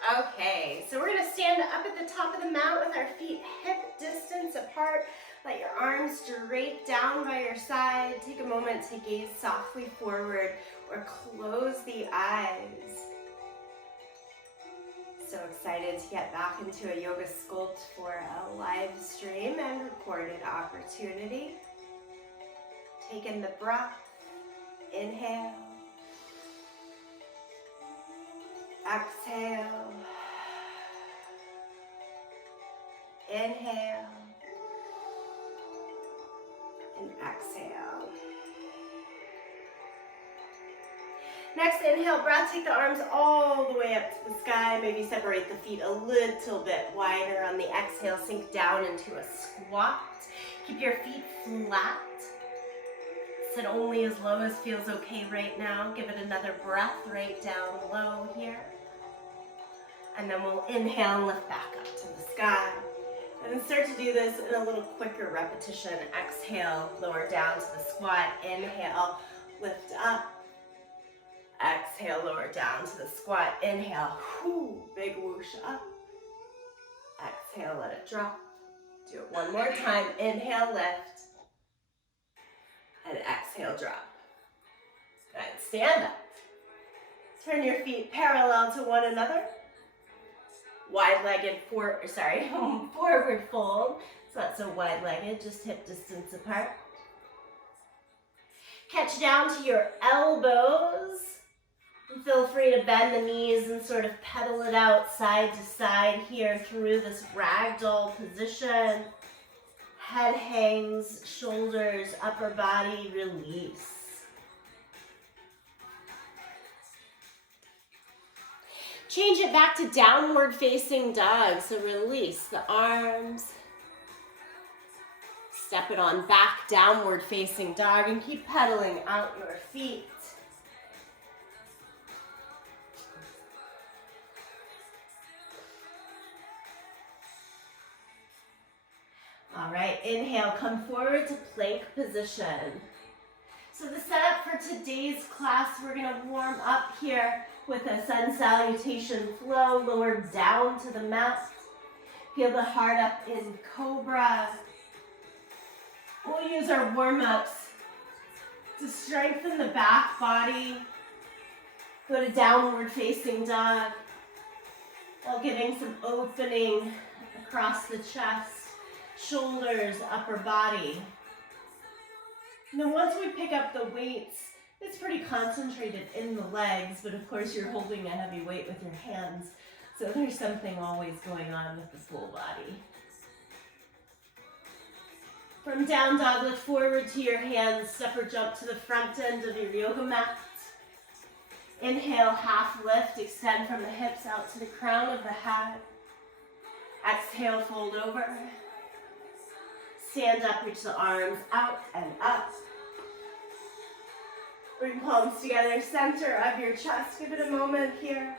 Okay, so we're gonna stand up at the top of the mat with our feet hip distance apart. Let your arms drape down by your side. Take a moment to gaze softly forward or close the eyes. So excited to get back into a Yoga Sculpt for a live stream and recorded opportunity. Take in the breath, inhale, exhale, inhale, and exhale. Next, inhale breath, take the arms all the way up to the sky. Maybe separate the feet a little bit wider. On the exhale, sink down into a squat. Keep your feet flat. Sit only as low as feels okay right now. Give it another breath right down low here. And then we'll inhale and lift back up to the sky. And then start to do this in a little quicker repetition. Exhale, lower down to the squat. Inhale, lift up. Exhale, lower down to the squat. Inhale, whoo, big whoosh up. Exhale, let it drop. Do it one more time. Inhale, lift. And exhale, drop. Good, stand up. Turn your feet parallel to one another. Wide-legged, forward fold. It's not so wide-legged, just hip distance apart. Catch down to your elbows. And feel free to bend the knees and sort of pedal it out side to side here through this ragdoll position. Head hangs, shoulders, upper body release. Change it back to downward facing dog. So release the arms. Step it on back, downward facing dog, and keep pedaling out your feet. All right, inhale, come forward to plank position. So the setup for today's class, we're gonna warm up here with a sun salutation flow, lower down to the mat. Feel the heart up in cobra. We'll use our warm-ups to strengthen the back body. Go to downward facing dog while getting some opening across the chest. Shoulders, upper body. And then once we pick up the weights, it's pretty concentrated in the legs, but of course you're holding a heavy weight with your hands, so there's something always going on with the full body. From down dog, look forward to your hands, step or jump to the front end of your yoga mat. Inhale, half lift, extend from the hips out to the crown of the head. Exhale, fold over. Stand up, reach the arms out and up. Bring palms together, center of your chest. Give it a moment here.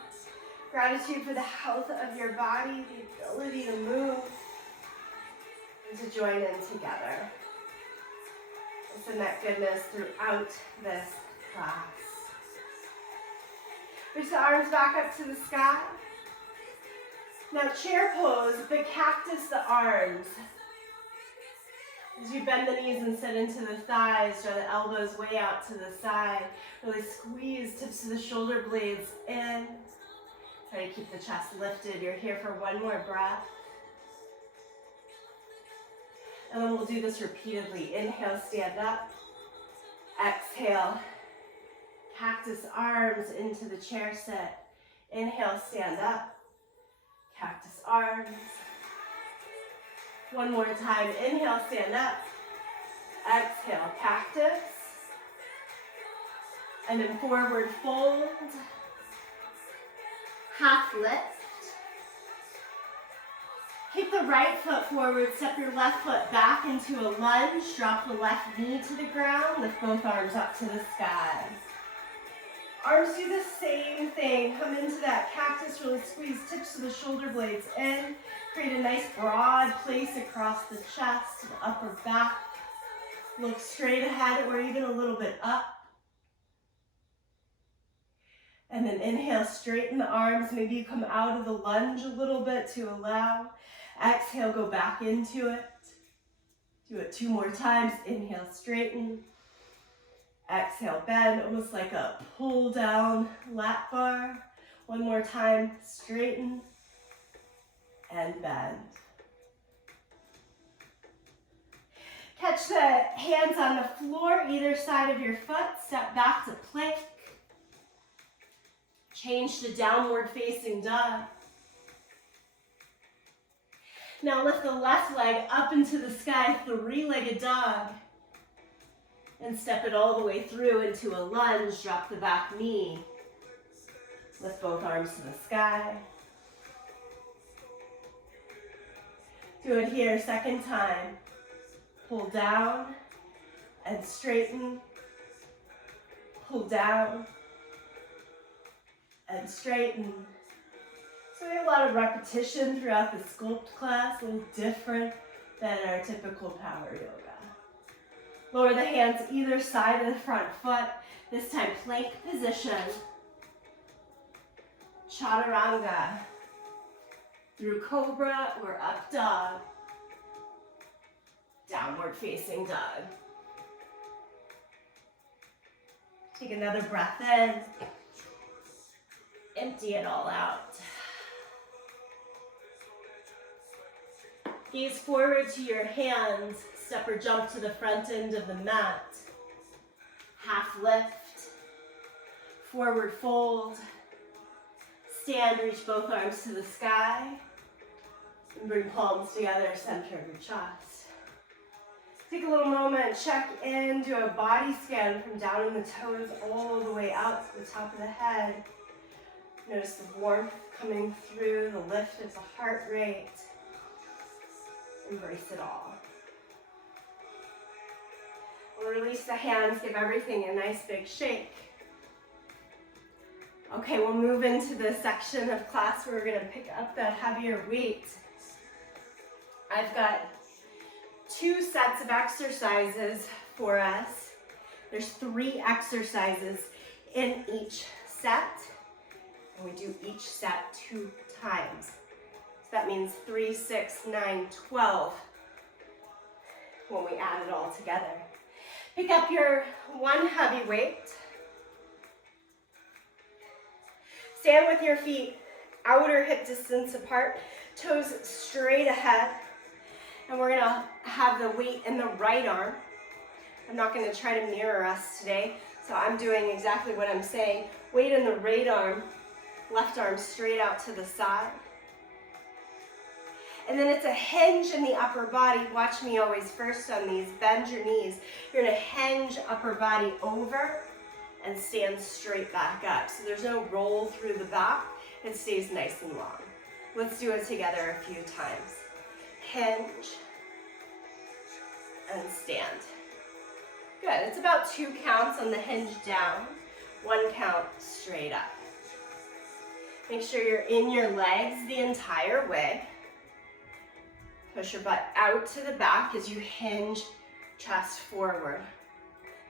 Gratitude for the health of your body, the ability to move, and to join in together. Send that goodness throughout this class. Reach the arms back up to the sky. Now chair pose, but cactus the arms. As you bend the knees and sit into the thighs, draw the elbows way out to the side. Really squeeze tips of the shoulder blades in. Try to keep the chest lifted. You're here for one more breath. And then we'll do this repeatedly. Inhale, stand up. Exhale, cactus arms into the chair sit. Inhale, stand up. Cactus arms. One more time. Inhale, stand up. Exhale, cactus. And then forward fold. Half lift. Keep the right foot forward. Step your left foot back into a lunge. Drop the left knee to the ground. Lift both arms up to the sky. Arms do the same thing. Come into that cactus. Really squeeze tips of the shoulder blades in. Create a nice broad place across the chest, the upper back. Look straight ahead or even a little bit up. And then inhale, straighten the arms. Maybe you come out of the lunge a little bit to allow. Exhale, go back into it. Do it 2 more times. Inhale, straighten. Exhale, bend, almost like a pull down lat bar. 1 more time, straighten and bend. Catch the hands on the floor, either side of your foot. Step back to plank. Change to downward facing dog. Now lift the left leg up into the sky, 3-legged dog. And step it all the way through into a lunge. Drop the back knee. Lift both arms to the sky. Do it here, second time. Pull down and straighten. Pull down and straighten. So we have a lot of repetition throughout the Sculpt class, a little different than our typical power yoga. Lower the hands either side of the front foot. This time, plank position. Chaturanga. Through cobra or up dog. Downward facing dog. Take another breath in. Empty it all out. Gaze forward to your hands. Step or jump to the front end of the mat. Half lift. Forward fold. Stand, reach both arms to the sky. And bring palms together, center of your chest. Take a little moment, check in, do a body scan from down in the toes all the way out to the top of the head. Notice the warmth coming through, the lift of the heart rate. Embrace it all. We'll release the hands, give everything a nice big shake. Okay, we'll move into the section of class where we're gonna pick up that heavier weight. I've got 2 sets of exercises for us. There's 3 exercises in each set, and we do each set 2 times. So that means 3, 6, 9, 12 when we add it all together. Pick up your 1 heavy weight. Stand with your feet outer hip distance apart, toes straight ahead. And we're gonna have the weight in the right arm. I'm not gonna try to mirror us today, so I'm doing exactly what I'm saying. Weight in the right arm, left arm straight out to the side. And then it's a hinge in the upper body. Watch me always first on these. Bend your knees. You're gonna hinge upper body over and stand straight back up. So there's no roll through the back. It stays nice and long. Let's do it together a few times. Hinge and stand. Good, it's about 2 counts on the hinge down, 1 count straight up. Make sure you're in your legs the entire way. Push your butt out to the back as you hinge chest forward.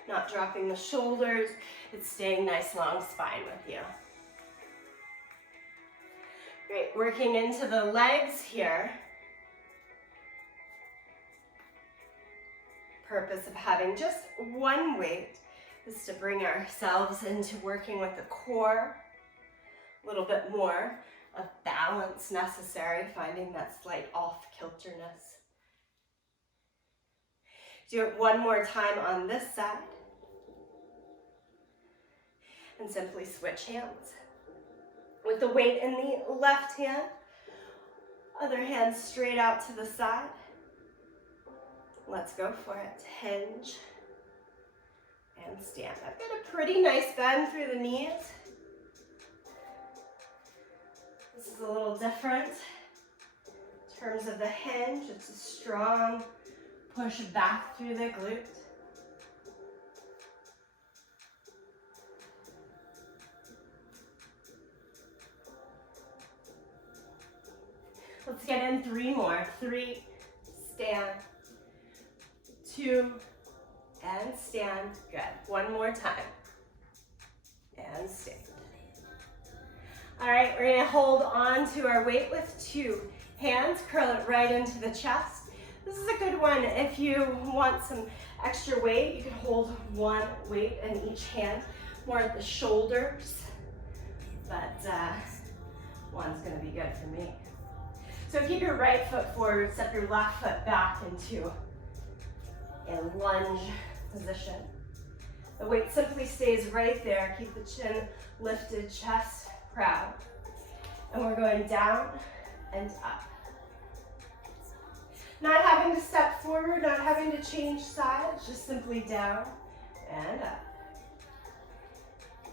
Not dropping the shoulders, it's staying nice long spine with you. Great, working into the legs here. Purpose of having just 1 weight is to bring ourselves into working with the core. A little bit more of balance necessary, finding that slight off-kilterness. Do it 1 more time on this side. And simply switch hands. With the weight in the left hand, other hand straight out to the side. Let's go for it. Hinge and stand. I've got a pretty nice bend through the knees. This is a little different in terms of the hinge. It's a strong push back through the glute. Let's get in 3 more. 3, stand. 2, and stand. Good. 1 more time. And stand. All right, we're gonna hold on to our weight with 2 hands, curl it right into the chest. This is a good one if you want some extra weight. You can hold 1 weight in each hand, more at the shoulders, but one's gonna be good for me. So keep your right foot forward, step your left foot back into a lunge position. The weight simply stays right there. Keep the chin lifted, chest proud. And we're going down and up. Not having to step forward, not having to change sides, just simply down and up.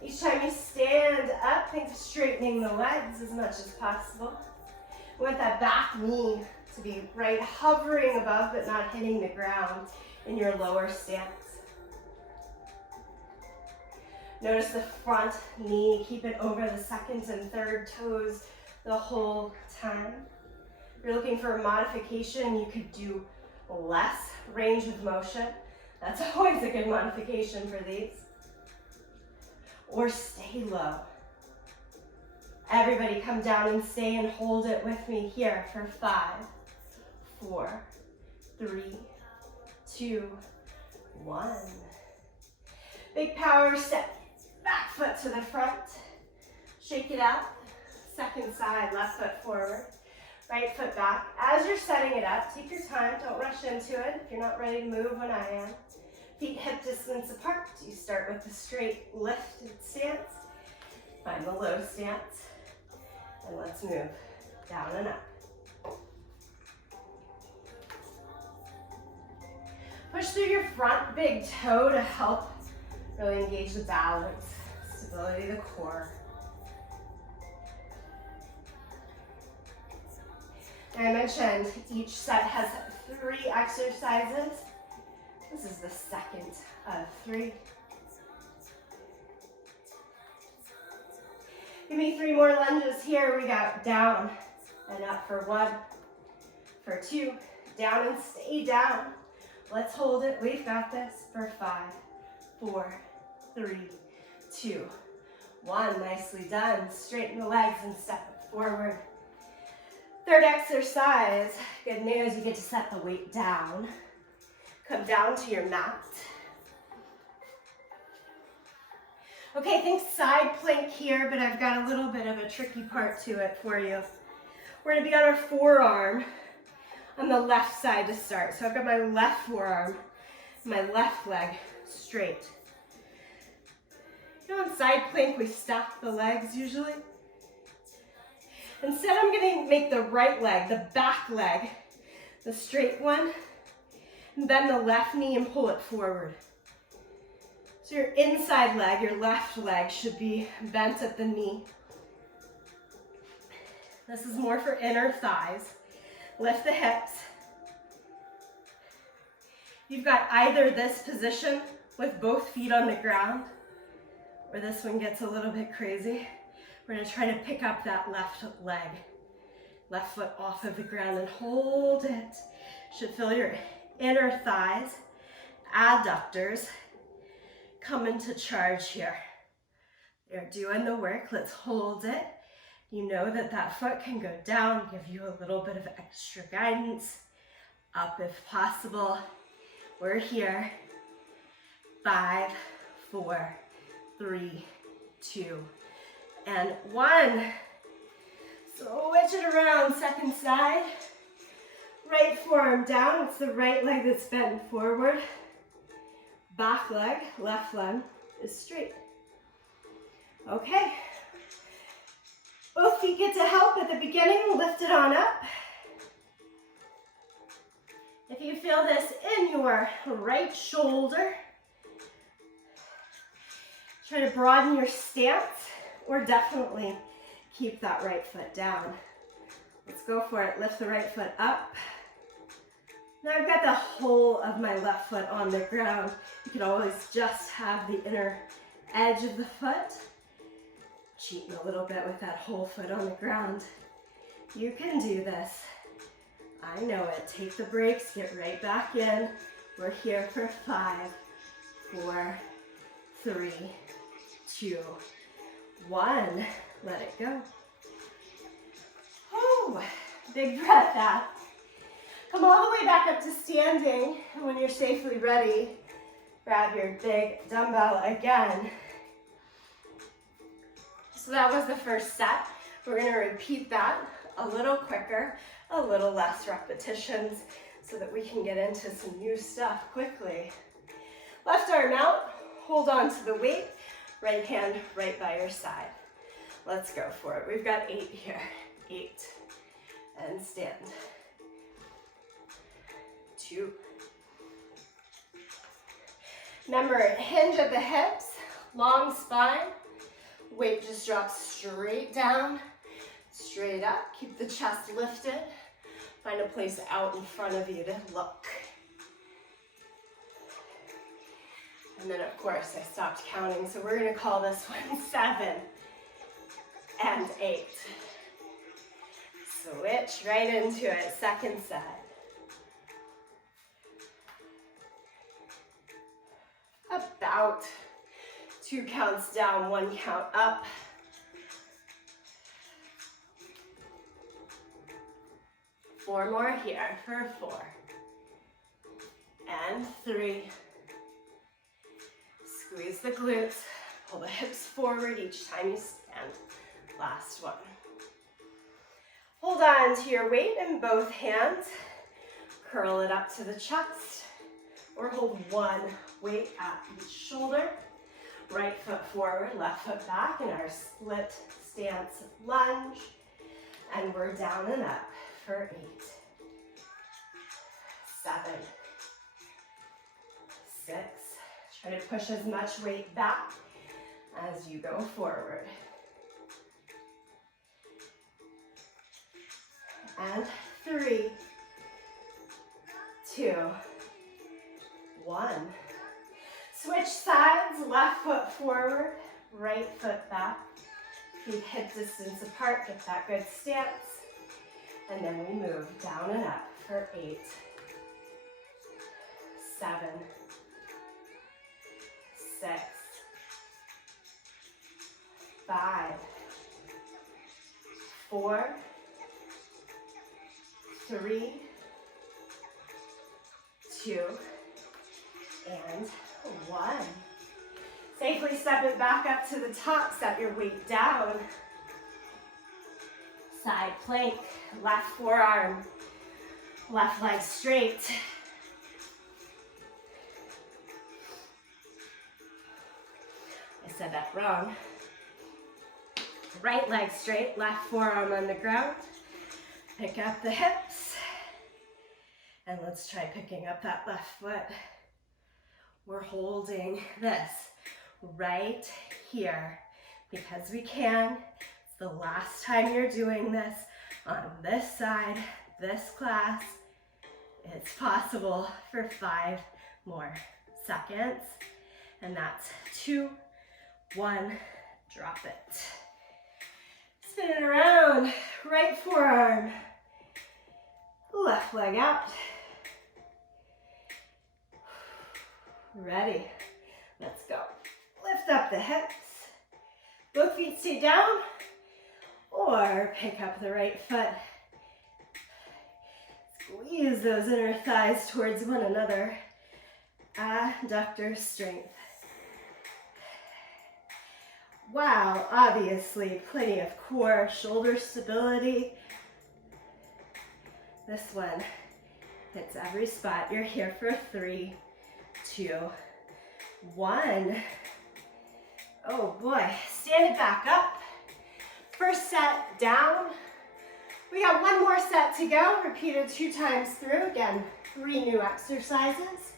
Each time you stand up, think of straightening the legs as much as possible. We want that back knee to be right hovering above but not hitting the ground in your lower stance. Notice the front knee, keep it over the second and third toes the whole time. If you're looking for a modification, you could do less range of motion. That's always a good modification for these. Or stay low. Everybody come down and stay and hold it with me here for 5, 4, 3, 2, 1. Big power step. Back foot to the front, shake it out, second side, left foot forward, right foot back. As you're setting it up, take your time, don't rush into it. If you're not ready to move when I am, feet hip distance apart. You start with the straight lifted stance, find the low stance, and let's move down and up. Push through your front big toe to help really engage the balance, stability of the core. And I mentioned each set has 3 exercises. This is the second of 3. Give me 3 more lunges here. We got down and up for 1, for 2, down and stay down. Let's hold it. We've got this for 5, 4, 3, 2, 1. Nicely done. Straighten the legs and step forward. Third exercise. Good news, you get to set the weight down. Come down to your mat. Okay, think side plank here, but I've got a little bit of a tricky part to it for you. We're gonna be on our forearm on the left side to start. So I've got my left forearm, my left leg straight. You know, on side plank, we stack the legs usually. Instead, I'm gonna make the right leg, the back leg, the straight one, and bend the left knee and pull it forward. So your inside leg, your left leg, should be bent at the knee. This is more for inner thighs. Lift the hips. You've got either this position with both feet on the ground, or this one gets a little bit crazy. We're gonna try to pick up that left leg, left foot off of the ground and hold it. Should feel your inner thighs, adductors come into charge here. They're doing the work. Let's hold it. You know that that foot can go down, give you a little bit of extra guidance. Up if possible. We're here. 5, 4, 3, 2, and 1. Switch it around, second side. Right forearm down, it's the right leg that's bent forward. Back leg, left leg is straight. Okay. Both feet get to help at the beginning, lift it on up. If you feel this in your right shoulder, try to broaden your stance, or definitely keep that right foot down. Let's go for it. Lift the right foot up. Now I've got the whole of my left foot on the ground. You can always just have the inner edge of the foot. Cheating a little bit with that whole foot on the ground. You can do this. I know it. Take the breaks, get right back in. We're here for 5, 4, 3, 2, 1. Let it go. Big breath out. Come all the way back up to standing. And when you're safely ready, grab your big dumbbell again. So that was the first set. We're going to repeat that a little quicker, a little less repetitions, so that we can get into some new stuff quickly. Left arm out, hold on to the weight, right hand right by your side. Let's go for it. We've got 8 here. 8. And stand. 2. Remember, hinge at the hips, long spine. Weight just drops straight down, straight up. Keep the chest lifted. Find a place out in front of you to look. And then, of course, I stopped counting, so we're going to call this one 7 and 8. Switch right into it, second set. About 2 counts down, 1 count up. Four more here for 4. And 3. Squeeze the glutes, pull the hips forward each time you stand. Last one. Hold on to your weight in both hands. Curl it up to the chest, or hold one weight at each shoulder. Right foot forward, left foot back in our split stance lunge. And we're down and up for 8. 7. 6. Try to push as much weight back as you go forward. And 3, 2, 1. Switch sides, left foot forward, right foot back. Feet hip distance apart, get that good stance. And then we move down and up for 8, 7, 6, 5, 4, 3, 2, and 1. Safely step it back up to the top, set your weight down. Side plank, left forearm, left leg straight. I said that wrong. Right leg straight, left forearm on the ground. Pick up the hips. And let's try picking up that left foot. We're holding this right here because we can. It's the last time you're doing this on this side, this class. It's possible for 5 more seconds. And that's 2, 1, drop it. Spin it around, right forearm, left leg out. Ready, let's go. Lift up the hips, both feet stay down, or pick up the right foot. Squeeze those inner thighs towards one another. Adductor strength. Wow, obviously plenty of core, shoulder stability. This one hits every spot. You're here for 3, 2, 1. Oh boy, stand it back up. First set down. We got 1 more set to go. Repeat it 2 times through. Again, 3 new exercises.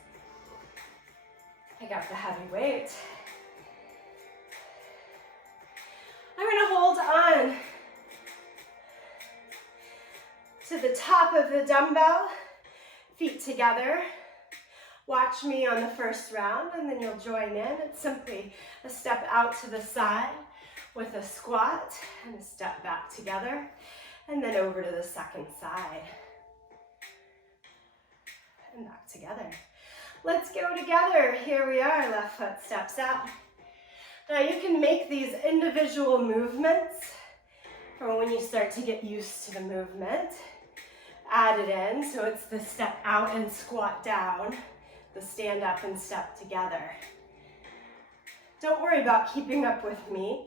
Pick up the heavy weight. I'm gonna hold on to the top of the dumbbell, feet together. Watch me on the first round and then you'll join in. It's simply a step out to the side with a squat and a step back together and then over to the second side and back together. Let's go together. Here we are, left foot steps out. Now you can make these individual movements for when you start to get used to the movement. added in. So it's the step out and squat down, the stand up and step together. Don't worry about keeping up with me.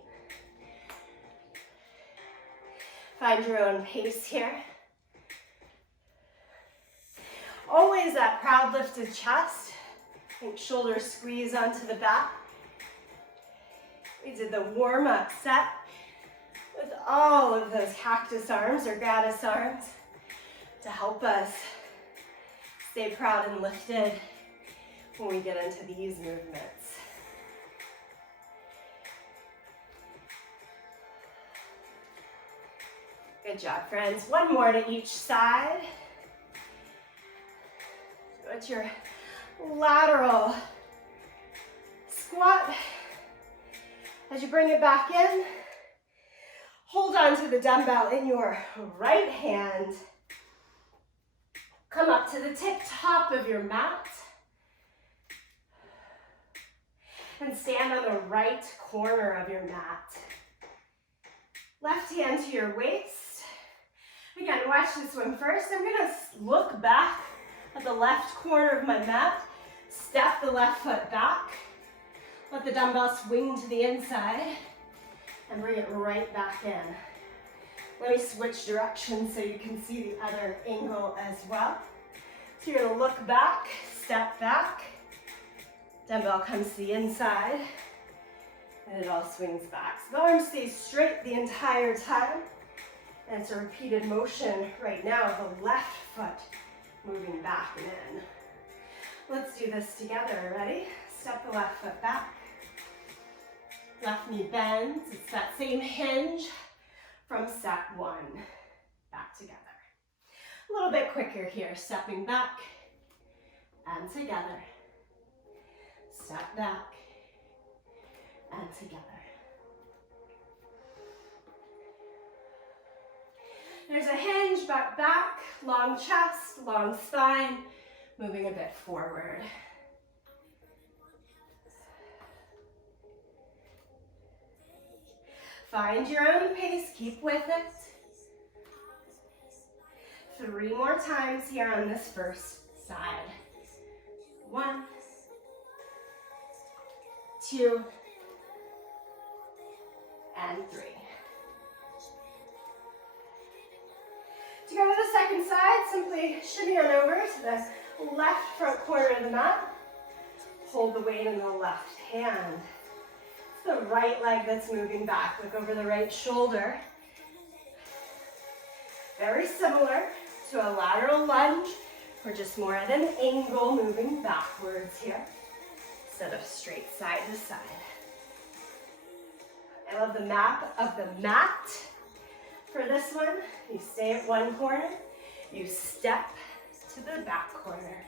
Find your own pace here. Always that proud lifted chest. Think shoulders squeeze onto the back. We did the warm-up set with all of those cactus arms or goddess arms to help us stay proud and lifted when we get into these movements. Good job, friends. One more to each side. So it's your lateral squat. As you bring it back in, hold on to the dumbbell in your right hand. Come up to the tip top of your mat. And stand on the right corner of your mat. Left hand to your waist. Again, watch this one first. I'm going to look back at the left corner of my mat. Step the left foot back. Let the dumbbell swing to the inside. And bring it right back in. Let me switch directions so you can see the other angle as well. So you're going to look back, step back. Dumbbell comes to the inside. And it all swings back. So the arm stays straight the entire time. And it's a repeated motion right now, the left foot moving back and in. Let's do this together. Ready? Step the left foot back. Left knee bends. It's that same hinge from set one. Back together. A little bit quicker here. Stepping back and together. Step back and together. There's a hinge, back, long chest, long spine, moving a bit forward. Find your own pace, keep with it. 3 more times here on this first side. 1, 2, and 3. To go to the second side, simply shimmy on over to the left front corner of the mat. Hold the weight in the left hand. It's the right leg that's moving back. Look over the right shoulder. Very similar to a lateral lunge. We're just more at an angle, moving backwards here, instead of straight side to side. I love the map of the mat. For this one, you stay at one corner, you step to the back corner.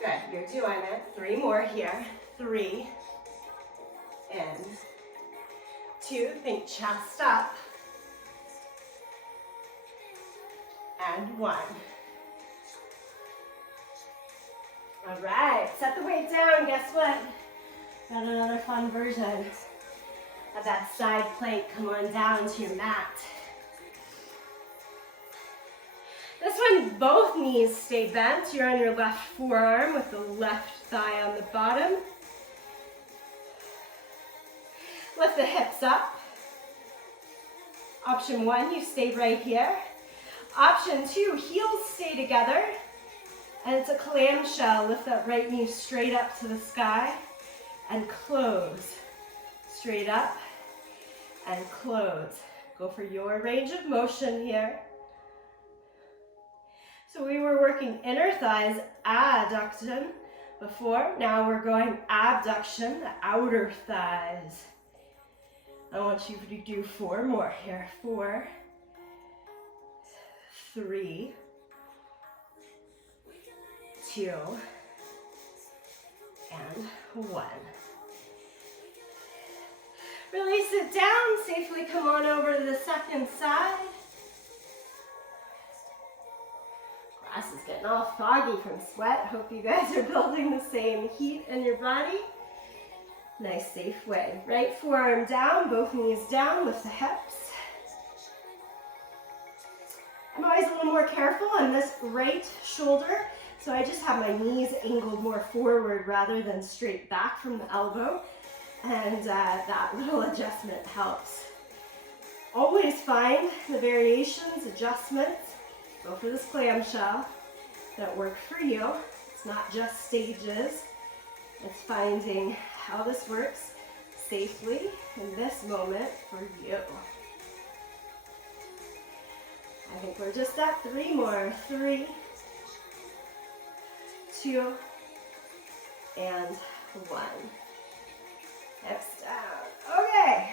Good, you're doing it. 3 more here. 3, in, 2, think chest up, and 1. All right, set the weight down. Guess what? Got another fun version of that side plank. Come on down to your mat. This one, both knees stay bent. You're on your left forearm with the left thigh on the bottom. Lift the hips up. Option 1, you stay right here. Option 2, heels stay together. And it's a clamshell. Lift that right knee straight up to the sky. And close. Straight up and close. Go for your range of motion here. So we were working inner thighs, adduction before. Now we're going abduction, the outer thighs. I want you to do 4 more here. 4, 3, 2, and 1. Release it down, safely come on over to the second side. Grass is getting all foggy from sweat. Hope you guys are building the same heat in your body. Nice, safe way. Right forearm down, both knees down, lift the hips. I'm always a little more careful on this right shoulder, so I just have my knees angled more forward rather than straight back from the elbow, and that little adjustment helps. Always find the variations, adjustments, go for this clamshell, that work for you. It's not just stages, it's finding how this works safely in this moment for you. I think we're just at 3 more. 3, 2, and 1. Hips down. Okay.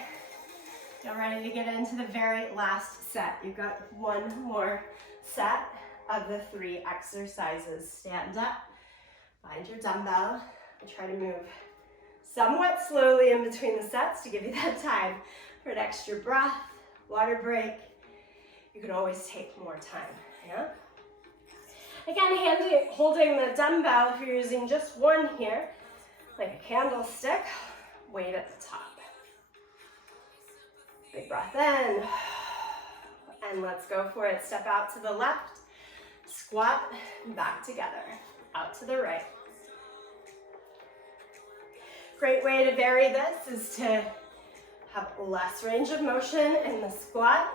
Now ready to get into the very last set. You've got 1 more set of the 3 exercises. Stand up, find your dumbbell, and try to move somewhat slowly in between the sets to give you that time for an extra breath, water break. You can always take more time, yeah? Again, holding the dumbbell, if you're using just one here, like a candlestick, weight at the top. Big breath in, and let's go for it. Step out to the left, squat, back together, out to the right. Great way to vary this is to have less range of motion in the squat,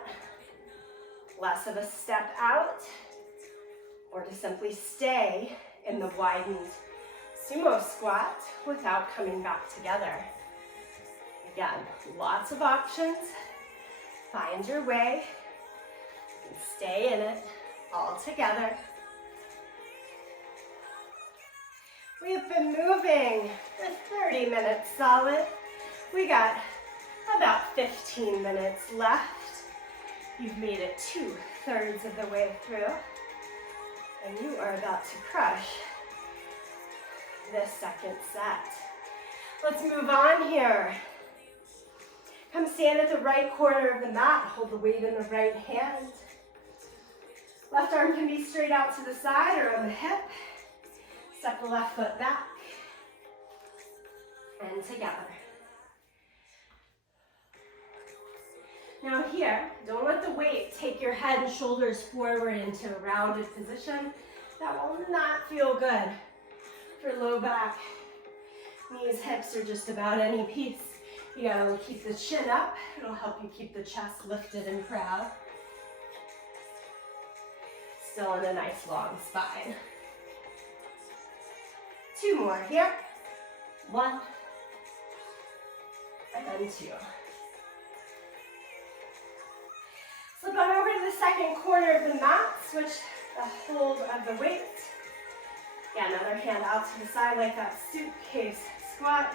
less of a step out, or to simply stay in the widened sumo squat without coming back together. Again, lots of options. Find your way and stay in it all together. We've been moving for 30 minutes solid. We got about 15 minutes left. You've made it 2/3 of the way through, and you are about to crush this second set. Let's move on here. Come stand at the right corner of the mat. Hold the weight in the right hand. Left arm can be straight out to the side or on the hip. Step the left foot back and together. Now here, don't let the weight take your head and shoulders forward into a rounded position. That will not feel good for low back. Knees, hips, or just about any piece. You gotta keep the chin up. It'll help you keep the chest lifted and proud. Still in a nice long spine. 2 more here. 1 and 2. Slip on over to the second corner of the mat. Switch the hold of the weight. Yeah, another hand out to the side like that suitcase squat,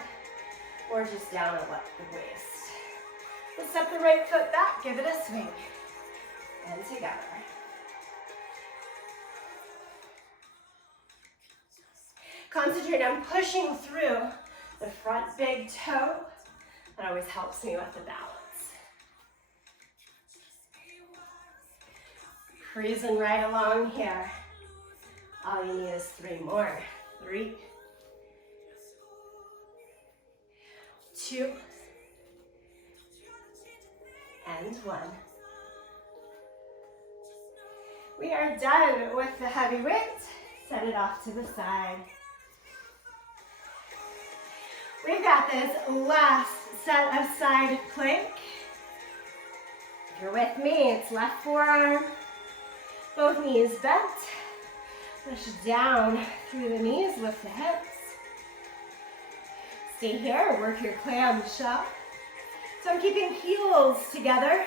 or just down at the waist. Let's step the right foot back, give it a swing, and together. Concentrate on pushing through the front big toe. That always helps me with the balance. Cruising right along here. All you need is 3 more. 3, 2, and 1. We are done with the heavy weight. Set it off to the side. We've got this last set of side plank. If you're with me, it's left forearm, both knees bent. Push down through the knees, lift the hips. Stay here, work your clamshell. So I'm keeping heels together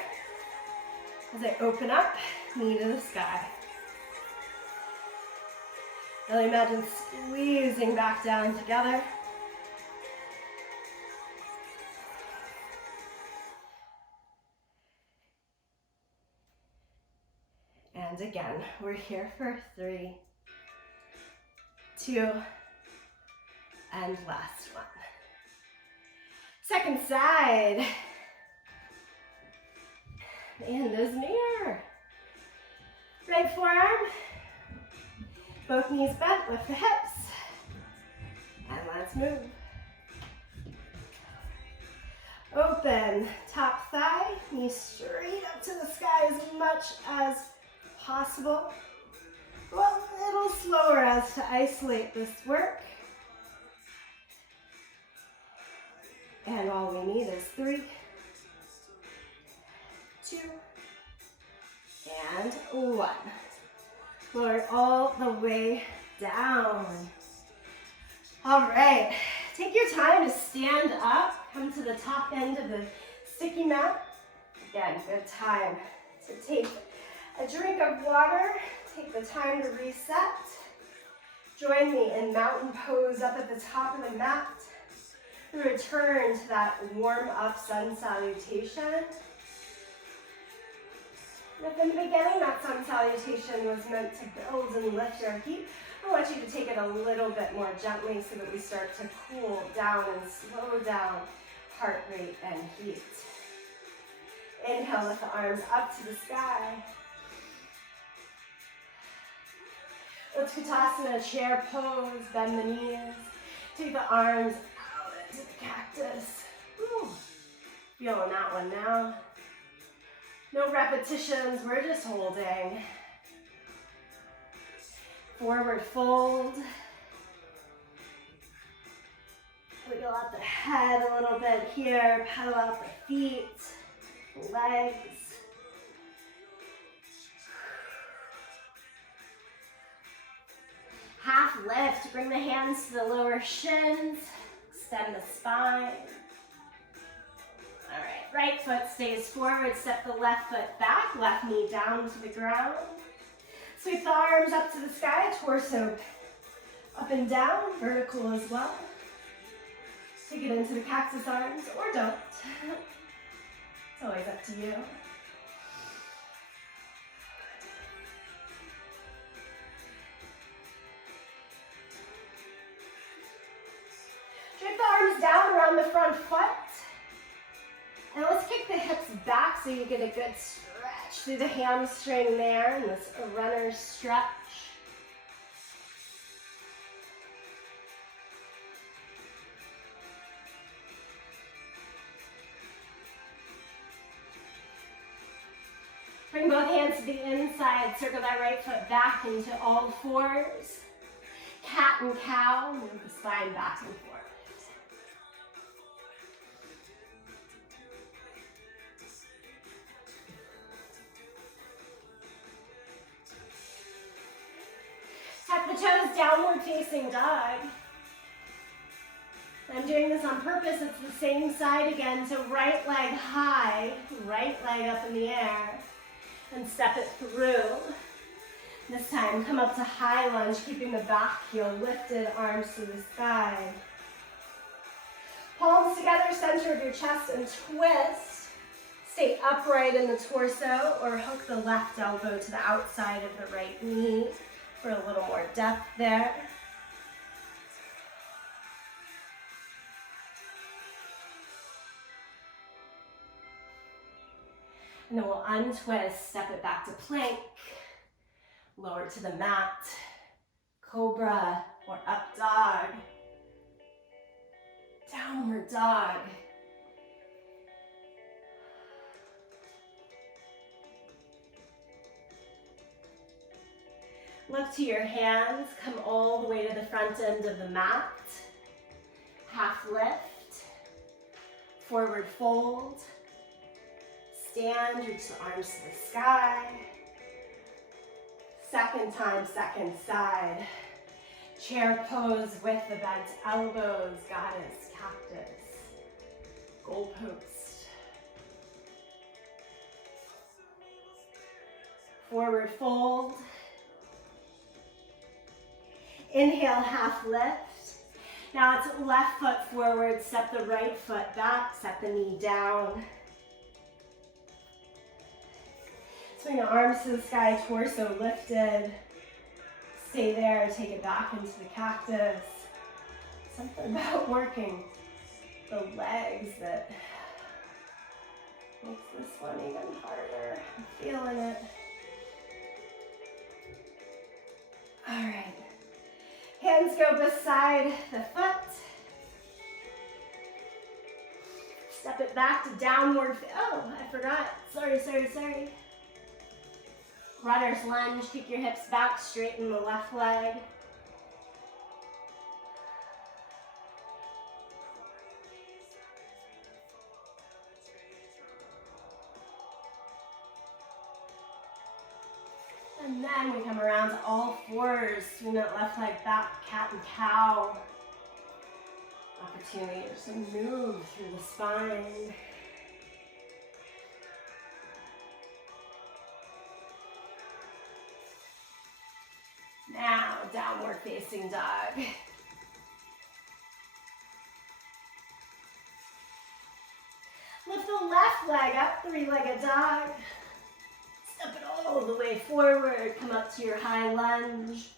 as I open up, knee to the sky. Really imagine squeezing back down together. And again, we're here for 3, 2, and last one. Second side. And is near. Right forearm. Both knees bent, lift the hips. And let's move. Open, top thigh, knees straight up to the sky as much as possible. Go a little slower as to isolate this work. And all we need is 3, 2, and 1. Lower it all the way down. All right, take your time to stand up, come to the top end of the sticky mat. Again, good time to take a drink of water, take the time to reset. Join me in mountain pose up at the top of the mat. Return to that warm up sun salutation. If in the beginning that sun salutation was meant to build and lift our heat, I want you to take it a little bit more gently so that we start to cool down and slow down heart rate and heat. Inhale, lift the arms up to the sky. Utkatasana, chair pose, bend the knees. Take the arms out into the cactus. Woo. Feeling that one now. No repetitions, we're just holding. Forward fold. Wiggle out the head a little bit here, pedal out the feet, legs. Half lift, bring the hands to the lower shins, extend the spine. All right, right foot stays forward, step the left foot back, left knee down to the ground. Sweep the arms up to the sky, torso up and down, vertical as well. Take it into the cactus arms, or don't. It's always up to you. Drape the arms down around the front foot. And let's kick the hips back so you get a good stretch through the hamstring there in this runner's stretch. Bring both hands to the inside, circle that right foot back into all fours. Cat and cow, move the spine back and forth. Tuck the toes, downward facing dog. I'm doing this on purpose, it's the same side again, so right leg high, right leg up in the air, and step it through. This time, come up to high lunge, keeping the back heel lifted, arms to the sky. Palms together, center of your chest, and twist. Stay upright in the torso, or hook the left elbow to the outside of the right knee for a little more depth there. And then we'll untwist, step it back to plank, lower to the mat, cobra or up dog, downward dog. Look to your hands, come all the way to the front end of the mat. Half lift, forward fold. Stand, reach the arms to the sky. Second time, second side. Chair pose with the bent elbows, goddess, cactus, goalpost. Forward fold. Inhale, half lift. Now it's left foot forward, step the right foot back, set the knee down. Swing the arms to the sky, torso lifted. Stay there, take it back into the cactus. Something about working the legs that makes this one even harder. I'm feeling it. All right. Hands go beside the foot. Step it back to downward. Oh, I forgot. Sorry. Runner's lunge, keep your hips back, straighten the left leg. And then we come around to all fours, swing that left leg back, cat and cow. Opportunity to move through the spine. Now, downward facing dog. Lift the left leg up, three-legged dog. Step it all the way forward. Come up to your high lunge.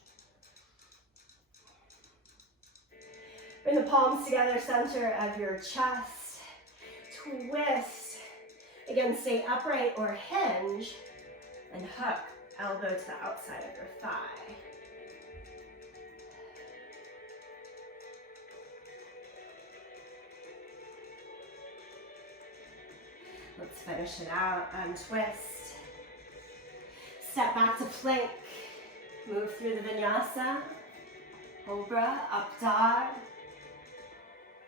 Bring the palms together, center of your chest. Twist. Again, stay upright or hinge. And hook, elbow to the outside of your thigh. Let's finish it out. Untwist. Step back to plank. Move through the vinyasa. Cobra, up dog.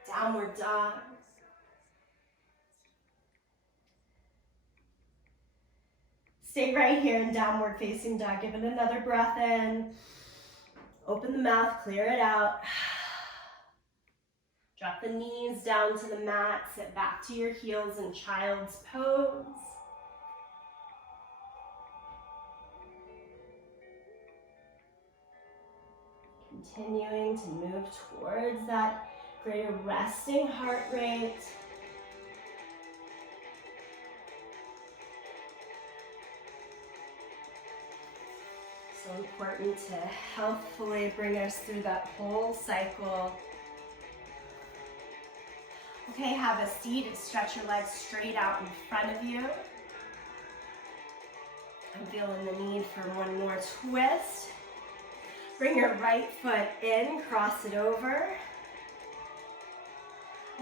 Downward dog. Stay right here in downward facing dog. Give it another breath in. Open the mouth, clear it out. Drop the knees down to the mat. Sit back to your heels in child's pose. Continuing to move towards that greater resting heart rate. So important to healthfully bring us through that whole cycle. Okay, have a seat and stretch your legs straight out in front of you. I'm feeling the need for one more twist. Bring your right foot in, cross it over.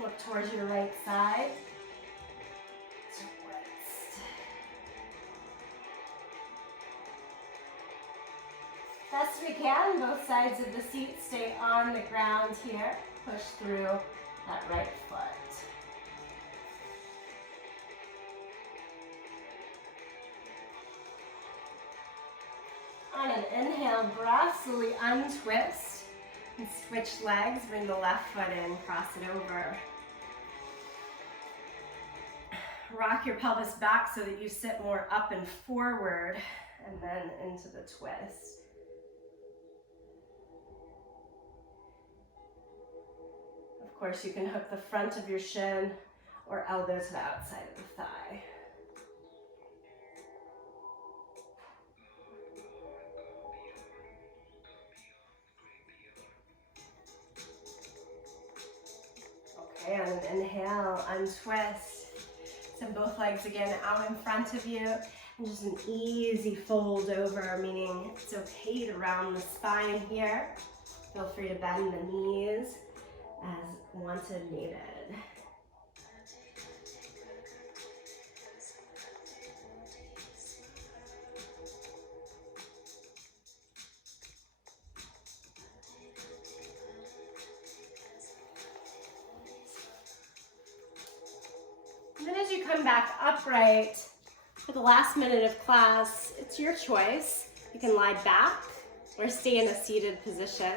Look towards your right side. Twist. Best we can, both sides of the seat stay on the ground here. Push through that right foot. On an inhale, breath, slowly untwist and switch legs. Bring the left foot in, cross it over. Rock your pelvis back so that you sit more up and forward, and then into the twist. Of course, you can hook the front of your shin or elbow to the outside of the thigh. Okay, on an inhale, untwist. Send both legs again out in front of you. And just an easy fold over, meaning it's okay to round the spine here. Feel free to bend the knees as wanted, needed. And then as you come back upright for the last minute of class, it's your choice. You can lie back or stay in a seated position.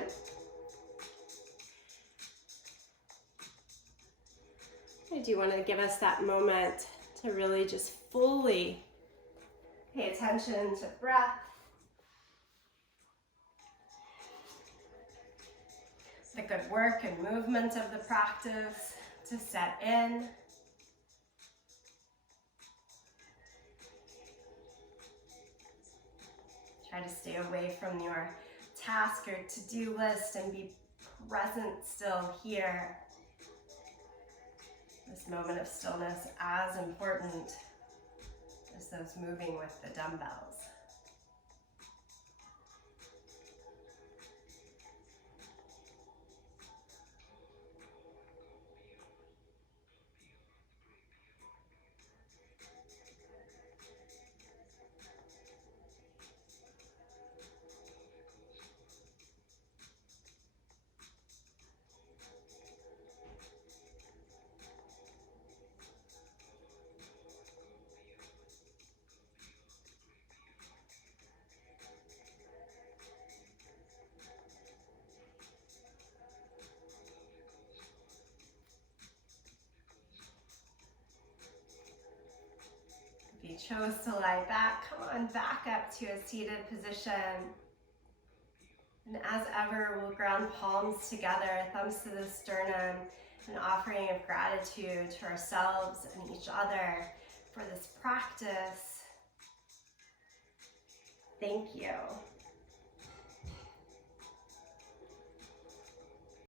I do want to give us that moment to really just fully pay attention to breath, the good work and movement of the practice to set in. Try to stay away from your task or to-do list and be present still here. This moment of stillness as important as those moving with the dumbbells. chose to lie back, come on back up to a seated position. And as ever, we'll ground palms together, thumbs to the sternum, an offering of gratitude to ourselves and each other for this practice. Thank you.